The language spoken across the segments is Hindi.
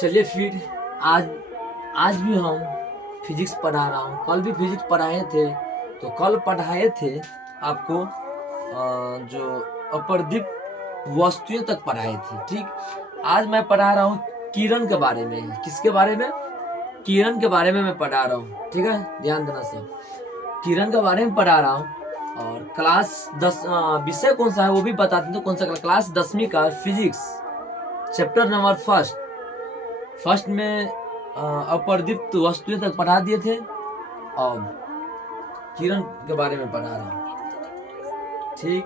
चलिए फिर आज आज भी हम फिजिक्स पढ़ा रहा हूँ। कल भी फिजिक्स पढ़ाए थे, तो कल पढ़ाए थे आपको जो अपर्दीप वस्तुएं तक पढ़ाई थी। ठीक, आज मैं पढ़ा रहा हूँ किरण के बारे में। किसके बारे में? किरण के बारे में मैं पढ़ा रहा हूँ। ठीक है, ध्यान देना सब। किरण के बारे में पढ़ा रहा हूँ। और क्लास 10 विषय कौन सा है वो भी बता दें तो कौन सा क्लास 10वीं का फिजिक्स चैप्टर नंबर फर्स्ट में अपर्दीप्त वस्तुएं तक पढ़ा दिए थे। अब किरण के बारे में पढ़ा रहा हूँ। ठीक,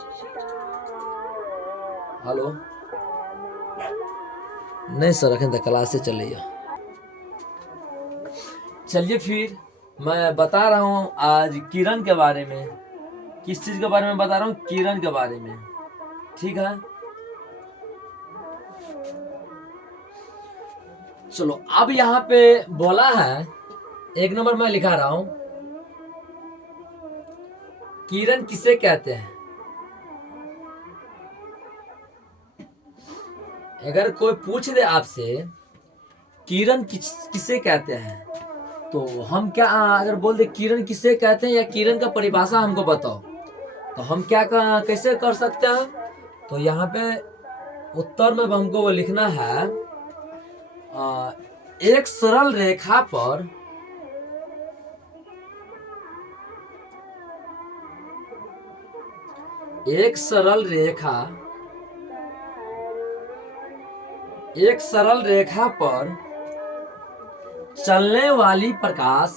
हेलो नहीं सर, रखें तो क्लास से चलिए। चलिए फिर मैं बता रहा हूँ आज किरण के बारे में। किस चीज के बारे में बता रहा हूँ? किरण के बारे में। ठीक है, चलो। अब यहाँ पे बोला है, एक नंबर में लिखा रहा हूं, किरण किसे कहते हैं? अगर कोई पूछ दे आपसे किरण किसे कहते हैं, तो हम क्या अगर बोल दे किरण किसे कहते हैं या किरण का परिभाषा हमको बताओ, तो हम क्या कैसे कर सकते हैं? तो यहाँ पे उत्तर में हमको वो लिखना है, एक सरल रेखा पर एक सरल रेखा पर चलने वाली प्रकाश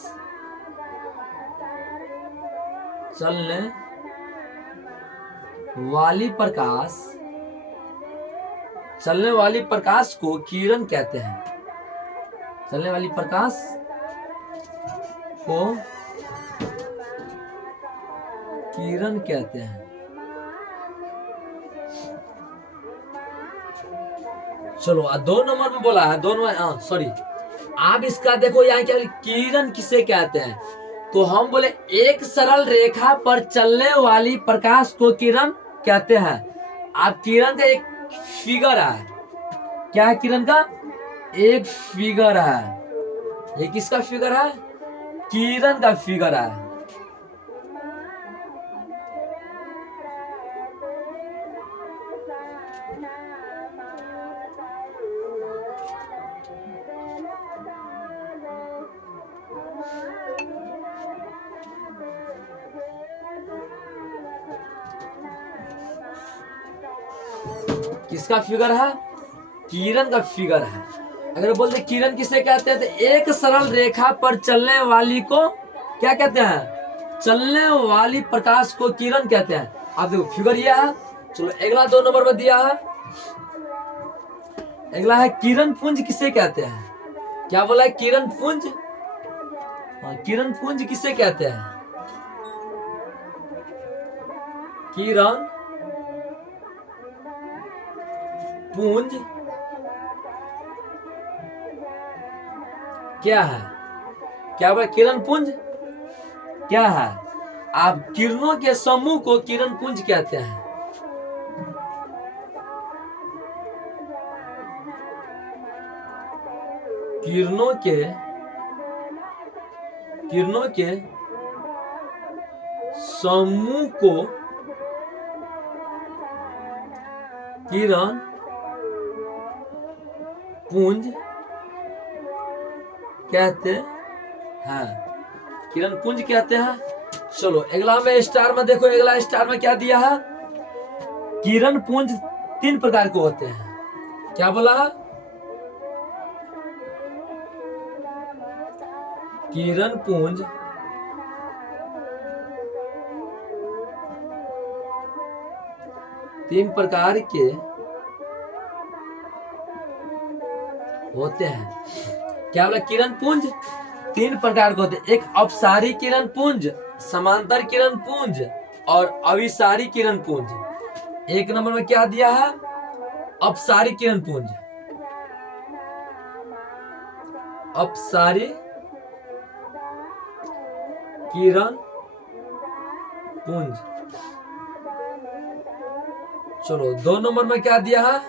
को किरण कहते हैं। चलने वाली प्रकाश को किरण कहते हैं। चलो, 2 नंबर में बोला है, 2 नंबर सॉरी। आप इसका देखो यहाँ क्या, किरण किसे कहते हैं? तो हम बोले एक सरल रेखा पर चलने वाली प्रकाश को किरण कहते हैं। आप किरण का एक फिगर है। क्या है किरण का? एक फिगर है। ये किसका फिगर है? किरण का फिगर है। किसका फिगर है? किरण का फिगर है। अगर बोलते किरण किसे कहते हैं, तो एक सरल रेखा पर चलने वाली को क्या कहते हैं? चलने वाली प्रकाश को किरण कहते हैं। आप देखो फिगर ये है। चलो, अगला 2 नंबर में दिया है, अगला है किरण पुंज किसे कहते हैं? क्या बोला है? किरण पुंज। किरण पुंज किसे कहते हैं? किरण पुंज क्या है? क्या बोला? किरण पुंज क्या है? आप किरणों के समूह को किरण पुंज कहते हैं। किरणों के समूह को किरण पुंज कहते हैं। किरण पुंज कहते हैं। चलो, अगला में स्टार में देखो, अगला स्टार में क्या दिया है? किरण पुंज 3 प्रकार के होते हैं। क्या बोला है? किरण पुंज 3 प्रकार के होते हैं। क्या बोला? किरण पुंज 3 प्रकार के होते हैं। एक अपसारी किरण पुंज, समांतर किरण पुंज और अभिसारी किरण पुंज। 1 नंबर में क्या दिया है? अपसारी किरण पुंज। अपसारी किरण पुंज। चलो, 2 नंबर में क्या दिया है?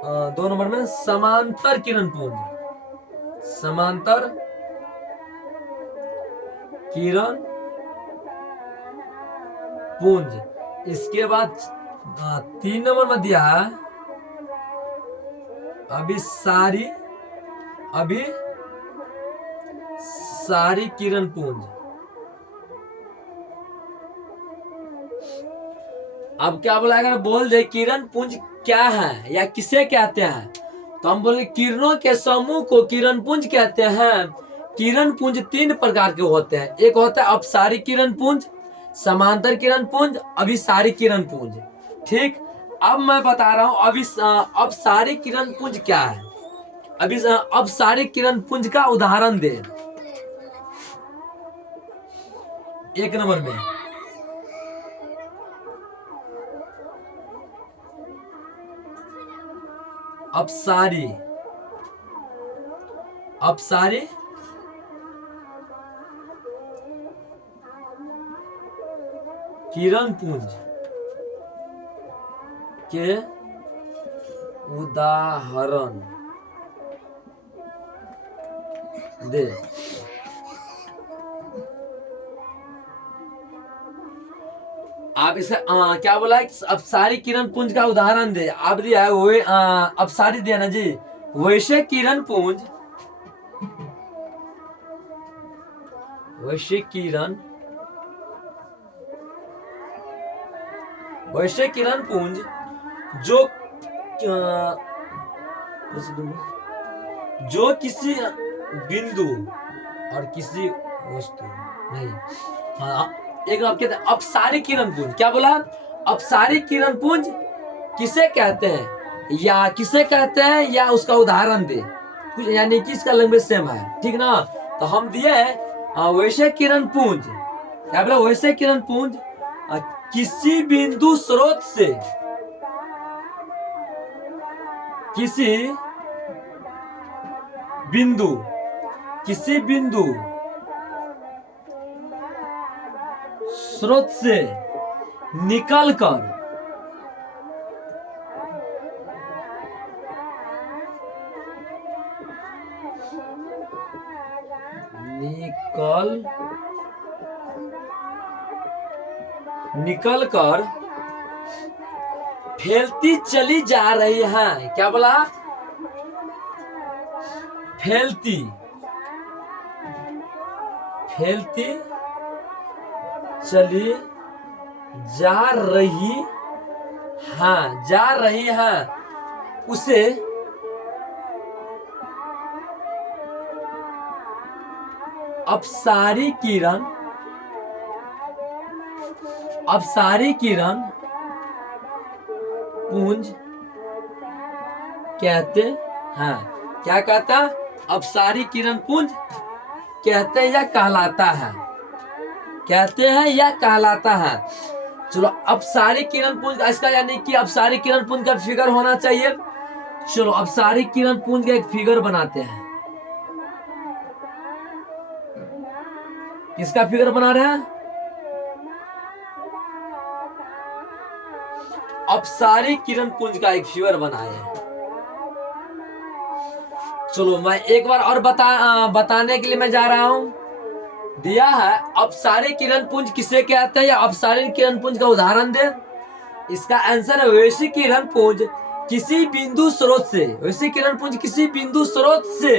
दो नंबर में समांतर किरण पुंज, समांतर किरण पुंज। इसके बाद 3 नंबर में दिया है अभिसारी, अभिसारी किरण पुंज। अब क्या बोला, अगर बोल दे किरण पुंज क्या है या किसे कहते हैं, तो हम बोले किरणों के समूह को किरण पुंज कहते हैं। किरण पुंज 3 प्रकार के होते हैं, एक होता है अपसारी किरण पुंज, समांतर किरण पुंज, अभिसारी किरण पुंज। ठीक, अब मैं बता रहा हूं अपसारी किरण पुंज क्या है। अपसारी किरण पुंज का उदाहरण दे। 1 नंबर में अपसारी, अपसारी किरण पुंज के उदाहरण दे। आप इसे क्या बोला है, अपसारी किरण पुंज का उदाहरण दे। आप दिया है वो अपसारी दिया ना जी, वैसे किरण पुंज, वैसे किरण, वैसे किरण पुंज जो जो किसी बिंदु और किसी वस्तु नहीं, एक आप कहते हैं अपसारी किरण पुंज। क्या बोला, अपसारी किरण पुंज किसे कहते हैं या किसे कहते हैं या उसका उदाहरण दे कुछ, यानी कि इसका लैंग्वेज सेम है, ठीक ना। तो हम दिए वैसे किरण पुंज, क्या बोला, वैसे किरण पुंज किसी बिंदु स्रोत से, किसी बिंदु, किसी बिंदु स्रोत से निकलकर निकलकर फैलती चली जा रही है। क्या बोला, फैलती, फैलती चली जा रही है, जा रही है, उसे अपसारी किरण, अपसारी किरण पुंज कहते हैं। क्या कहता है, अपसारी किरण पुंज कहते हैं या कहलाता है, कहते हैं या कहलाता है। चलो, अपसारी किरण पुंज, इसका यानी कि अपसारी किरण पुंज का फिगर होना चाहिए। चलो, अपसारी किरण पुंज का एक फिगर बनाते हैं। किसका फिगर बना रहे हैं, अपसारी किरण पुंज का एक फिगर बनाए हैं। चलो, मैं एक बार और बताने के लिए मैं जा रहा हूं। दिया है अपसारी किरण पुंज किसे कहते हैं या अपसारी किरण पुंज का उदाहरण दे। इसका आंसर है वैसी किरण पुंज किसी बिंदु स्रोत से, वैसी किरण पुंज किसी बिंदु स्रोत से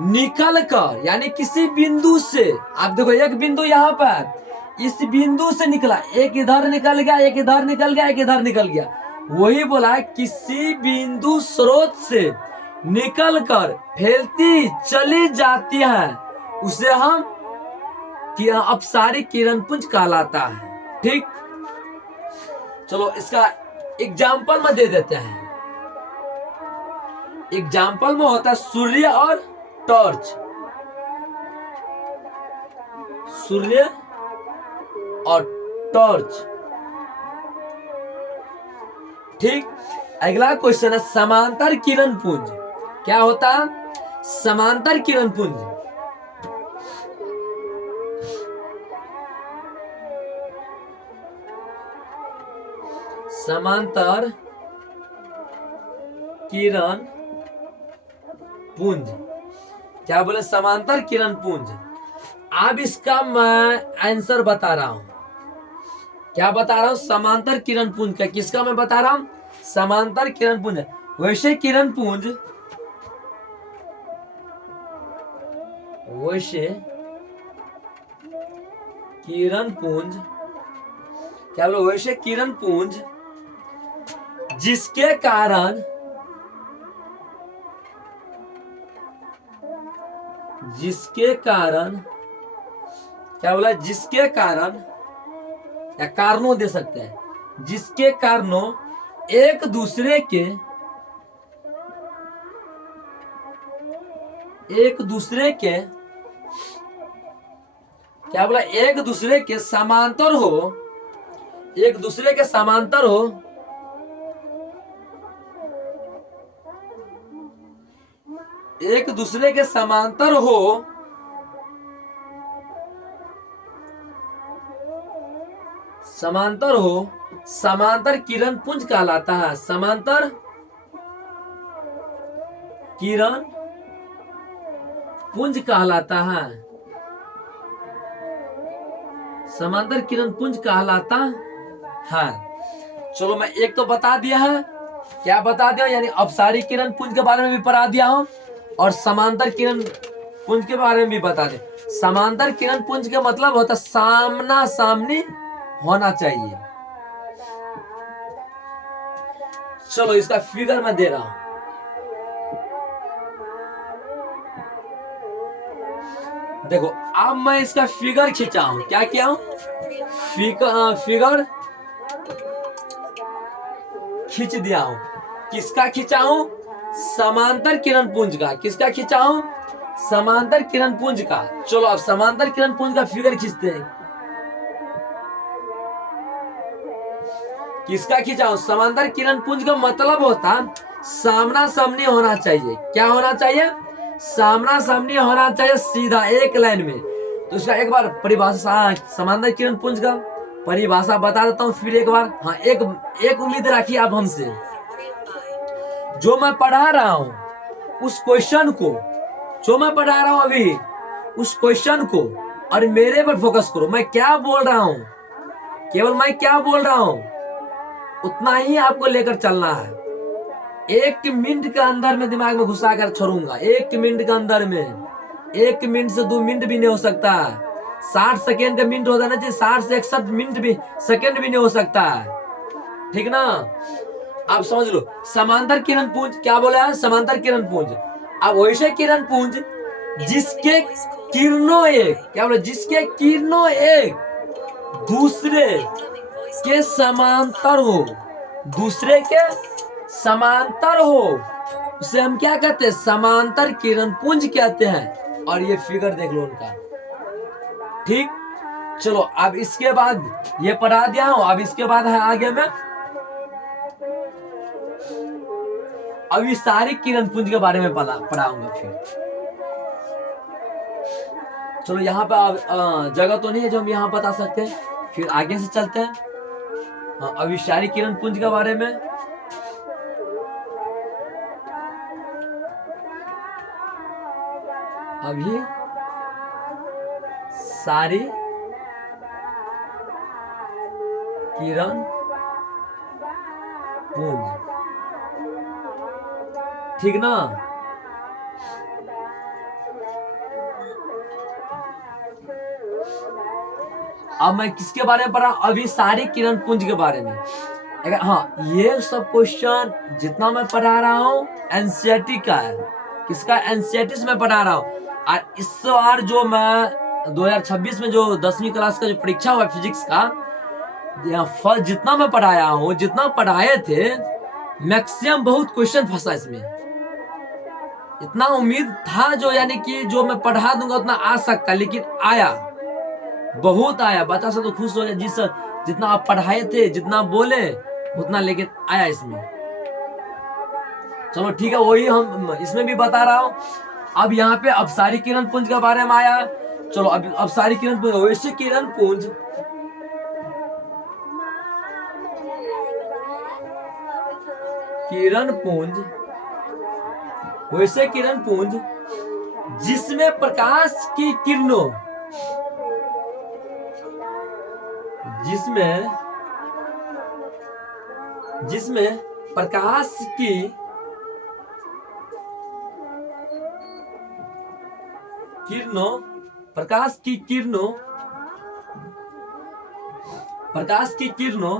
निकल कर, यानी किसी बिंदु से, आप देखो एक बिंदु यहाँ पर, इस बिंदु से निकला, एक इधर निकल गया, एक इधर निकल गया, एक इधर निकल गया, वही बोला है किसी बिंदु स्रोत से निकलकर फैलती चली जाती है, उसे हम अपसारी किरण पुंज कहलाता है। ठीक, चलो इसका एग्जाम्पल में दे देते हैं। एग्जाम्पल में होता है सूर्य और टॉर्च, सूर्य और टॉर्च। ठीक, अगला क्वेश्चन है समांतर किरण पुंज। क्या होता है समांतर किरण पुंज, समांतर किरण पुंज। क्या बोले? समांतर किरण पुंज। अब इसका मैं आंसर बता रहा हूं। क्या बता रहा हूं? समांतर किरण पुंज का। किसका मैं बता रहा हूं? समांतर किरण पुंज। वैसे किरण पुंज, वैसे किरण पुंज, क्या बोले? वैसे किरण पुंज जिसके कारण, जिसके कारण, क्या बोला? जिसके कारण, या कारणों दे सकते हैं, जिसके कारणों एक दूसरे के, एक दूसरे के, क्या बोला? एक दूसरे के समांतर हो, एक दूसरे के समांतर हो, एक दूसरे के समांतर हो, समांतर हो, समांतर किरण पुंज कहलाता है। समांतर किरण पुंज कहलाता है। समांतर किरण पुंज कहलाता है। चलो मैं एक तो बता दिया है। क्या बता दिया? यानी अपसारी किरण पुंज के बारे में भी पढ़ा दिया हूं और समांतर किरण पुंज के बारे में भी बता दे। समांतर किरण पुंज का मतलब होता है सामना सामनी होना चाहिए। चलो इसका फिगर मैं दे रहा हूं। देखो अब मैं इसका फिगर खींचा हूं। क्या किया हूं? फिगर खींच दिया हूं। किसका खींचा हूं? समांतर किरण पुंज का। किसका खींचा हूं? समांतर किरण पुंज का। चलो अब समांतर किरण पुंज का फिगर खींचते हैं। किसका खींचा हूं? समांतर किरण पुंज का मतलब होता सामना सामनी होना चाहिए। क्या होना चाहिए? सामना सामनी होना चाहिए, सीधा एक लाइन में। तो इसका एक बार परिभाषा, समांतर किरण पुंज का परिभाषा बता देता हूं फिर एक बार। हाँ, एक उम्मीद रखिए आप हमसे। जो मैं पढ़ा रहा हूं उस क्वेश्चन को, जो मैं पढ़ा रहा हूं अभी उस क्वेश्चन को और मेरे पर फोकस करो। मैं क्या बोल रहा हूं, केवल मैं क्या बोल रहा हूं उतना ही आपको लेकर चलना है। 1 मिनट के अंदर में दिमाग में घुसा कर छोड़ूंगा। 1 मिनट के अंदर में, 1 मिनट से 2 मिनट भी नहीं हो सकता। 60 सेकेंड का मिनट होता है ना जी, 60 से 61 मिनट भी, सेकेंड भी नहीं हो सकता है। ठीक ना? आप समझ लो समांतर किरण पुंज क्या बोला है? समांतर किरण पुंज। अब वैसे किरण पुंज जिसके किरणों एक, क्या बोले? जिसके किरणों एक दूसरे के समांतर हो, दूसरे के समांतर हो, उसे हम क्या कहते हैं? समांतर किरण पुंज कहते हैं। और ये फिगर देख लो उनका। ठीक, चलो अब इसके बाद ये पढ़ा दिया हूं। अब इसके बाद है आगे में अविसारी किरण पुंज के बारे में पढ़ाऊंगा फिर। चलो यहाँ पे जगह तो नहीं है जो हम यहाँ बता सकते हैं, फिर आगे से चलते हैं। हाँ, अविसारी किरण पुंज के बारे में अभी सारी किरण पुंज। ठीक ना? अब मैं किसके बारे में पढ़ा? अभिसारी किरण पुंज के बारे में। अगर हाँ, ये सब क्वेश्चन जितना मैं पढ़ा रहा हूँ एनसीईआरटी का है। किसका? एनसीईआरटी से मैं पढ़ा रहा हूँ। और इस बार जो मैं 2026 में जो 10वीं क्लास का जो परीक्षा हुआ फिजिक्स का, जितना मैं पढ़ाया हूँ, जितना पढ़ाए थे, मैक्सिमम बहुत क्वेश्चन फंसा इसमें। इतना उम्मीद था जो, यानी कि जो मैं पढ़ा दूंगा उतना आ सकता, लेकिन आया, बहुत आया। बच्चा सब तो खुश हो गया, जी सर जितना आप पढ़ाए थे, जितना बोले उतना लेके आया इसमें। चलो ठीक है, वही हम इसमें भी बता रहा हूं। अब यहाँ पे अपसारी किरण पुंज के बारे में आया। चलो अब अपसारी किरण पुंज, वैश्विक किरण पुंज, किरण पुंज वैसे किरण पुंज जिसमें प्रकाश की किरणों जिसमें जिसमें प्रकाश की किरणों प्रकाश की किरणों प्रकाश की किरणों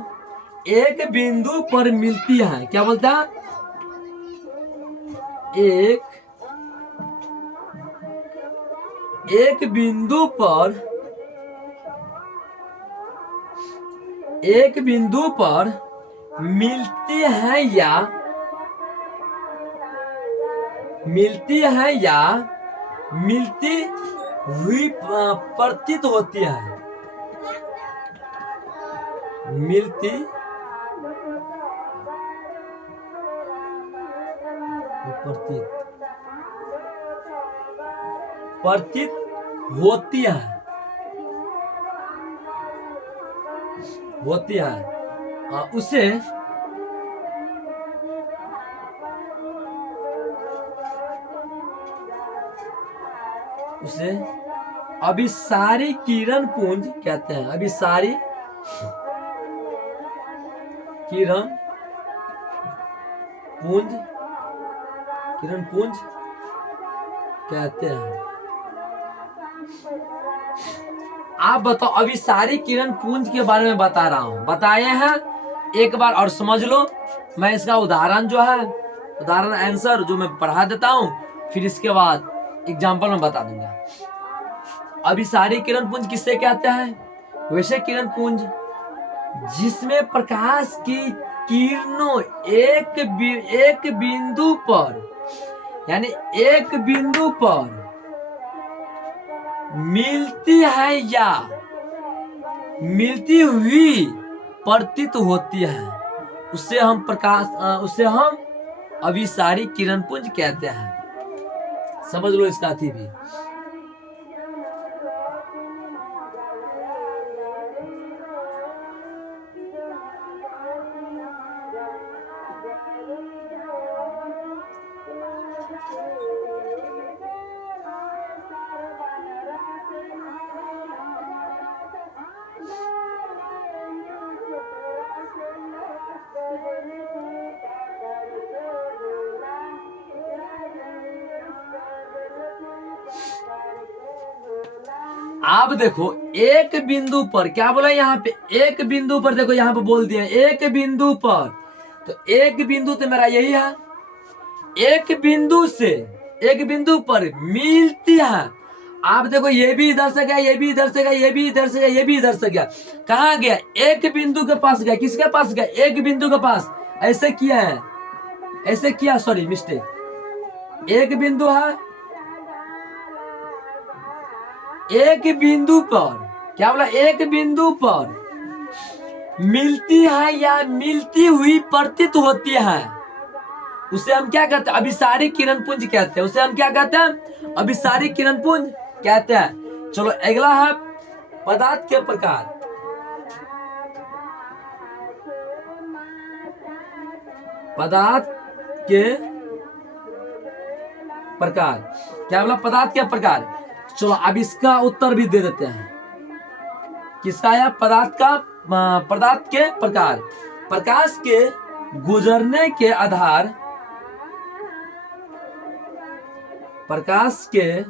एक बिंदु पर मिलती है। क्या बोलता है? एक बिंदु पर मिलती है या मिलती हुई प्रतीत होती है। मिलती प्रतीत होती है उसे अभिसारी किरण पुंज कहते हैं। अभिसारी किरण पुंज कहते हैं। आप बताओ, अभिसारी किरण पुंज के बारे में बता रहा हूं, बताए हैं, एक बार और समझ लो। मैं इसका उदाहरण जो है, उदाहरण आंसर जो मैं पढ़ा देता हूं, फिर इसके बाद एग्जाम्पल में बता दूंगा। अभिसारी किरण पुंज किससे कहते हैं? वैसे किरण पुंज जिसमें प्रकाश की किरणों एक बिंदु पर, यानी एक बिंदु पर मिलती है या मिलती हुई प्रतीत होती है, उससे हम अभिसारी किरण पुंज कहते हैं। समझ लो इसका थी भी। आप देखो, एक बिंदु पर क्या बोला यहाँ पे? एक बिंदु पर, देखो यहाँ पे बोल दिया एक बिंदु पर, तो एक बिंदु तो मेरा यही है। एक बिंदु पर मिलती है। आप देखो, ये भी इधर से गया, ये भी इधर से गया, ये भी इधर से गया, ये भी इधर से गया। कहाँ गया? एक बिंदु के पास गया। किसके पास गया? एक बिंदु के पास। ऐसे किया है, ऐसे किया, सॉरी मिस्टेक। एक बिंदु है, एक बिंदु पर, क्या बोला? एक बिंदु पर मिलती है या मिलती हुई प्रतीत होती है, उसे हम क्या कहते हैं? अभिसारी किरण पुंज कहते हैं। उसे हम क्या कहते हैं? अभिसारी किरण पुंज कहते हैं। चलो अगला है पदार्थ के प्रकार। पदार्थ के प्रकार, क्या बोला? पदार्थ के प्रकार। चलो अब इसका उत्तर भी दे देते हैं। किसका है? पदार्थ के प्रकार। प्रकाश के गुजरने के आधार, प्रकाश के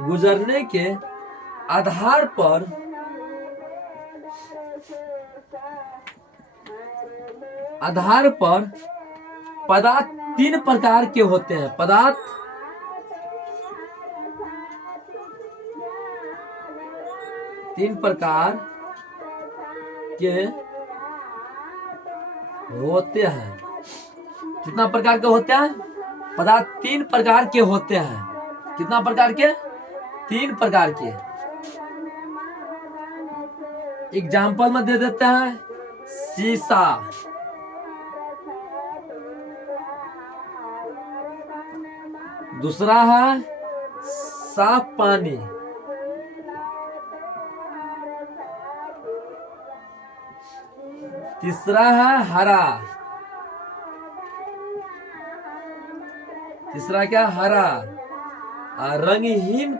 गुजरने के आधार पर पदार्थ तीन प्रकार के होते हैं। पदार्थ तीन प्रकार के होते हैं। कितना प्रकार के होते हैं? पदार्थ तीन प्रकार के होते हैं। कितना प्रकार के? तीन प्रकार के। एग्जाम्पल में दे देते हैं। शीशा, दूसरा है साफ पानी, तीसरा है हरा, तीसरा क्या हरा, रंगहीन,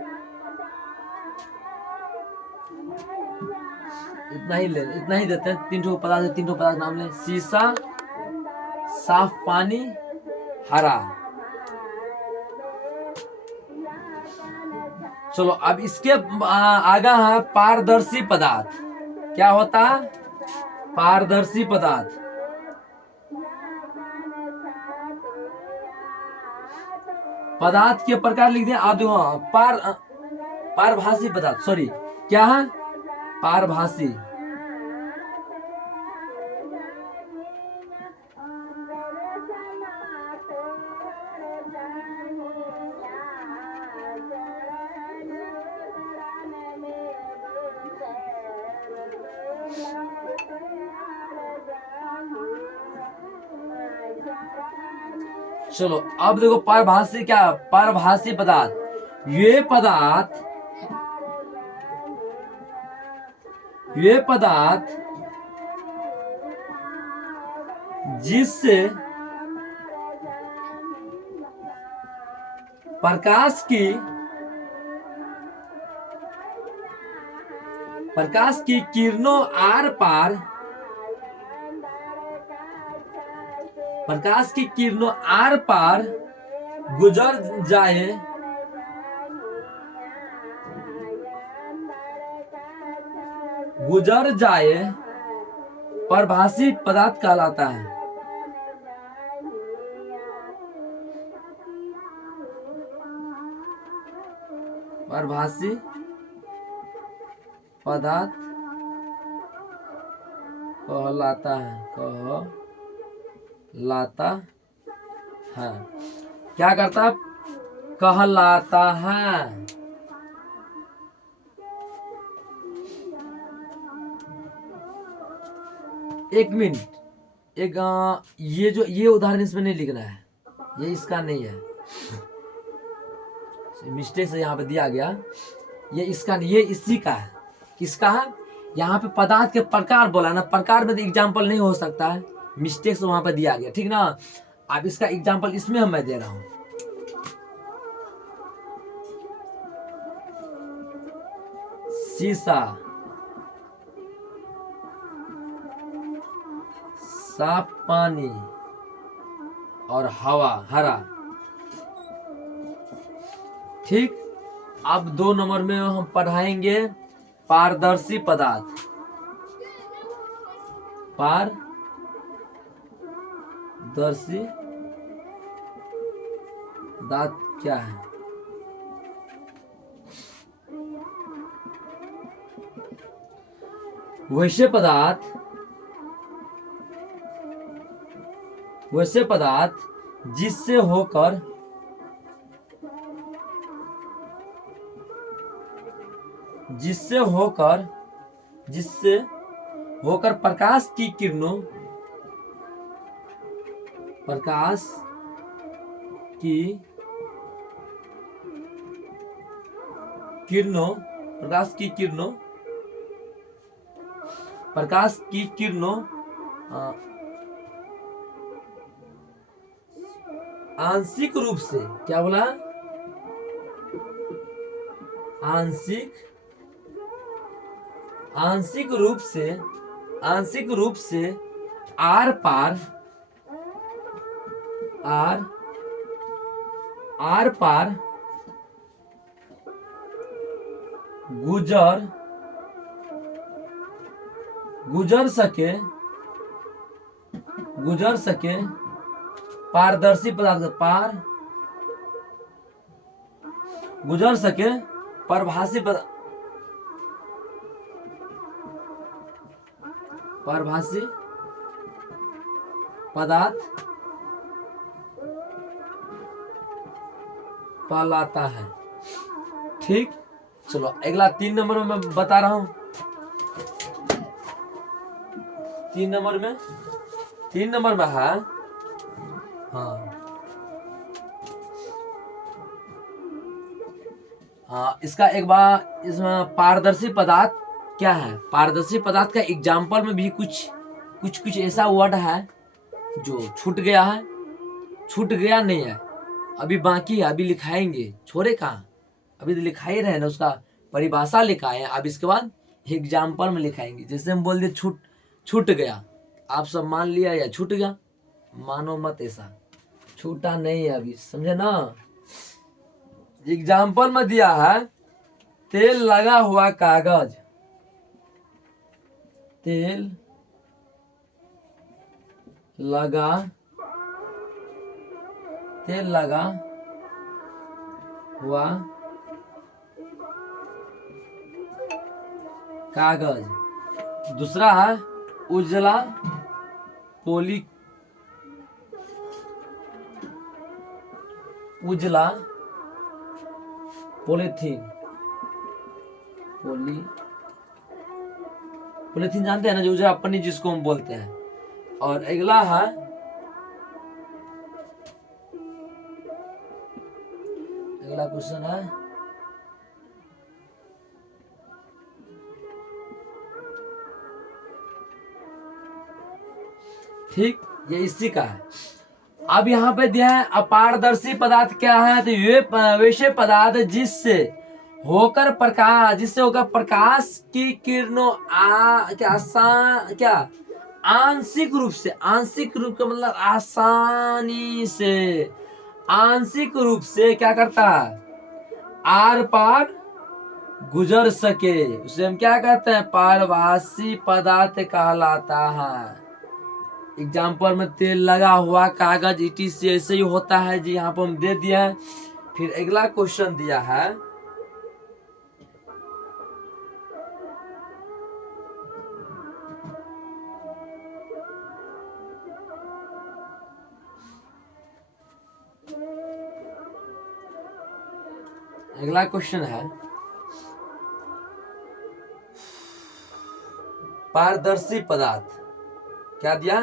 इतना ही देते हैं। तीन ठो पदार्थ नाम ले। शीशा, साफ पानी, हरा। चलो अब इसके आगा है पारदर्शी पदार्थ। क्या होता है? पारदर्शी पदार्थ। पदार्थ के प्रकार लिख दिया। आप देखो पारभासी पदार्थ, सॉरी क्या है? पारभासी। चलो अब देखो पारभासी क्या? पारभासी पदार्थ। ये पदार्थ जिससे प्रकाश की किरणों आर पार, प्रकाश की किरणों आर पार गुजर जाए पारभासी पदार्थ कहलाता है। पारभासी पदार्थ कहलाता है। क्या करता? कहलाता है। एक मिनट, ये उदाहरण इसमें नहीं लिखना है, ये इसका नहीं है, मिस्टेक से यहाँ पे दिया गया। ये इसका नहीं, ये इसी का है। किसका है? यहाँ पे पदार्थ के प्रकार बोला ना, प्रकार में तो एग्जाम्पल नहीं हो सकता है, मिस्टेक से वहां पे दिया गया, ठीक ना। अब इसका एग्जाम्पल इसमें मैं दे रहा हूं। शीशा, साफ पानी और हवा, हरा। ठीक। अब 2 नंबर में हम पढ़ाएंगे पारदर्शी पदार्थ। पारदर्शी पदार्थ क्या है? वैसे पदार्थ जिससे होकर प्रकाश की किरणों आंशिक रूप से, क्या बोला? आंशिक रूप से आर पार गुजर सके पारदर्शी पदार्थ गुजर सके पारभासी पदार्थ कहलाता है। ठीक। चलो अगला 3 नंबर में मैं बता रहा हूं। 3 नंबर में है, हाँ, इसका एक बार इसमें पारदर्शी पदार्थ क्या है। पारदर्शी पदार्थ का एग्जाम्पल में भी कुछ ऐसा वर्ड है जो छूट गया है, छूट गया नहीं है, अभी बाकी है, अभी लिखाएंगे, छोड़े कहाँ, अभी तो लिखा ही रहे ना, उसका परिभाषा लिखा है, अब इसके बाद एग्जाम्पल में लिखाएंगे। जैसे हम बोल दिए छूट गया, आप सब मान लिया या छूट गया, मानो मत, ऐसा छूटा नहीं है अभी, समझे ना। एग्जाम्पल में दिया है तेल लगा हुआ कागज, तेल लगा हुआ कागज। दूसरा है उजला पॉलीथीन जानते हैं ना, जो उजला पन्नी जिसको हम बोलते हैं। और अगला है अगला क्वेश्चन है ठीक, ये इसी का है। अब यहाँ पे दिया है अपारदर्शी पदार्थ क्या है, तो ये वैसे पदार्थ जिससे होकर प्रकाश की किरणों आंशिक रूप का मतलब आंशिक रूप से क्या करता है, आर पार गुजर सके, उसे हम क्या कहते हैं, पारभासी पदार्थ कहलाता है। एग्जाम्पल में तेल लगा हुआ कागज, इटी से ऐसे ही होता है जी, यहाँ पर हम दे दिया है। फिर अगला क्वेश्चन दिया है अगला क्वेश्चन है पारदर्शी पदार्थ, क्या दिया,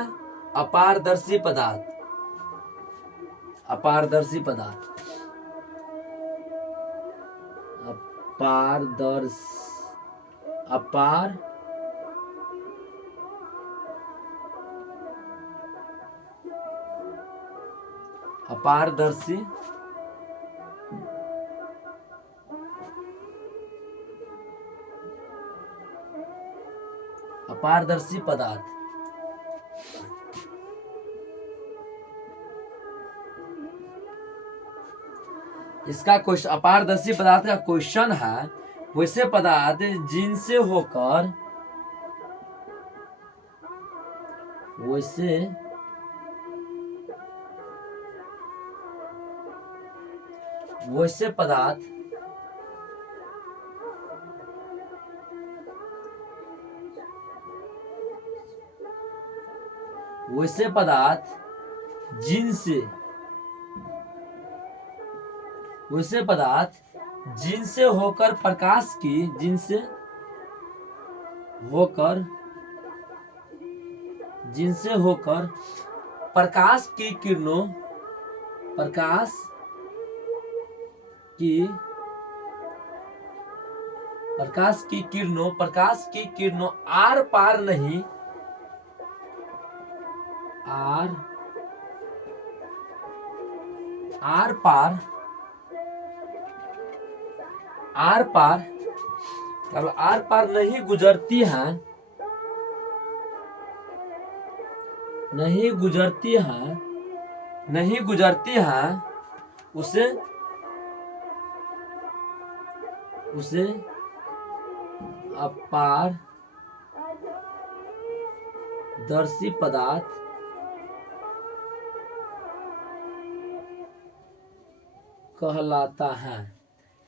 अपारदर्शी पदार्थ, अपारदर्शी पदार्थ। इसका क्वेश्चन, अपारदर्शी पदार्थ का क्वेश्चन है वैसे पदार्थ जिनसे होकर वैसे पदार्थ जिनसे होकर प्रकाश की किरणों आर पार नहीं, आर पार नहीं गुजरती हैं, उसे अपारदर्शी पदार्थ कहलाता है।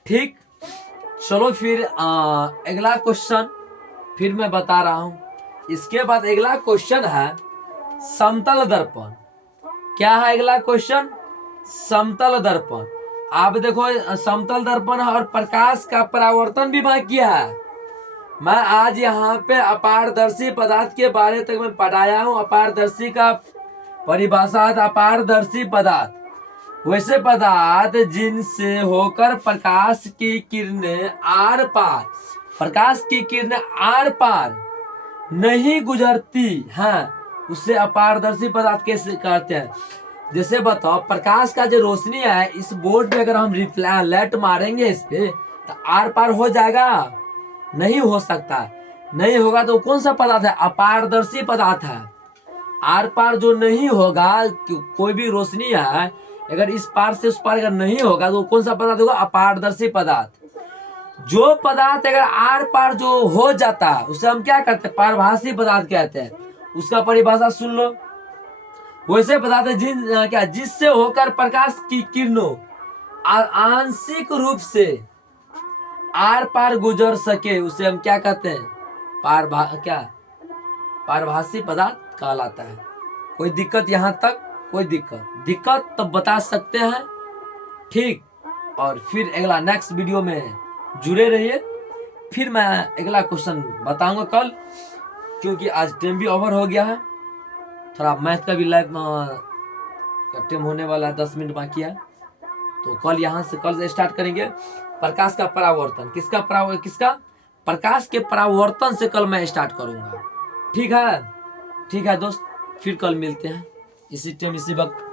ठीक, चलो फिर अगला क्वेश्चन फिर मैं बता रहा हूं। इसके बाद अगला क्वेश्चन है समतल दर्पण। क्या है अगला क्वेश्चन, समतल दर्पण। आप देखो समतल दर्पण और प्रकाश का परावर्तन भी बाकी है। मैं आज यहाँ पे अपारदर्शी पदार्थ के बारे तक मैं पढ़ाया हूँ। अपारदर्शी का परिभाषा है अपारदर्शी पदार्थ, वैसे पदार्थ जिनसे होकर प्रकाश की किरणें आर पार, प्रकाश की किरणें आर पार नहीं गुजरती हैं, उससे अपारदर्शी पदार्थ कैसे कहते हैं। जैसे बताओ, प्रकाश का जो रोशनी है इस बोर्ड पे अगर हम लाइट मारेंगे इस पे तो आर पार हो जाएगा, नहीं हो सकता। नहीं होगा तो कौन सा पदार्थ है, अपारदर्शी पदार्थ है। आर पार जो नहीं होगा, कोई भी रोशनी है अगर इस पार से उस पार अगर नहीं होगा तो कौन सा पदार्थ होगा, अपारदर्शी पदार्थ। जो पदार्थ अगर आर पार जो हो जाता है उसे हम क्या कहते हैं, पारभासी पदार्थ कहते हैं। उसका परिभाषा सुन लो। वैसे पदार्थ जिससे होकर प्रकाश की किरणों आंशिक रूप से आर पार गुजर सके उसे हम क्या कहते हैं, पारभासी पदार्थ कहलाता है। कोई दिक्कत यहाँ तक, कोई दिक्कत तो बता सकते हैं, ठीक। और फिर अगला नेक्स्ट वीडियो में जुड़े रहिए, फिर मैं अगला क्वेश्चन बताऊंगा कल, क्योंकि आज टाइम भी ओवर हो गया है। थोड़ा मैथ का भी लाइव टाइम होने वाला है, 10 मिनट बाकी है। तो कल से स्टार्ट करेंगे प्रकाश का परावर्तन। किसका प्रकाश के परावर्तन से कल मैं स्टार्ट करूंगा। ठीक है दोस्त, फिर कल मिलते हैं इसी टाइम इसी वक्त।